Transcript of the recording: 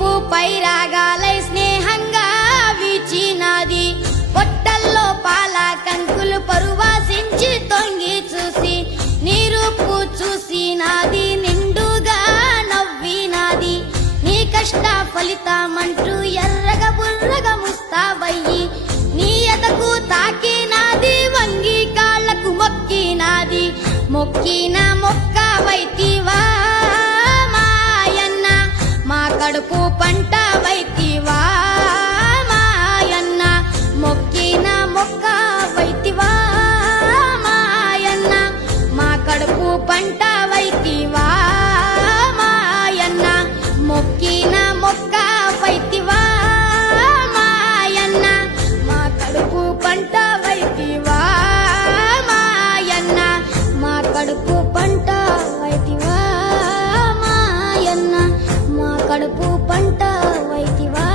చూపు పైరాగాలై స్నేహంగా వీచినాది పొట్టల్లో పాల కంకులు పరువాసించి తొంగి చూసి నీరూపు చూసినాది నిండుగా నవ్వినాది నీ కష్ట ఫలితమంటూ ఎర్రగా బుర్రగా ముస్తాబయ్యి నీ ఎదకు తాకినాది వంగి కాళ్ళకు మొక్కినాది మొక్కిన మొక్క వైతివా మాయన్న మా కడుపు పంట వైతివా మాయన్న మొక్కిన మొక్క వైతివా మాయన్న మా కడుపు పంట వైతివా మాయన్న మొక్కిన మొక్క వైతివా మాయన్న మా కడుపు పంట వైతివా మాయన్న మా కడుపు పంట వైతివా మాయన్న మా కడుపు పంట వైతివా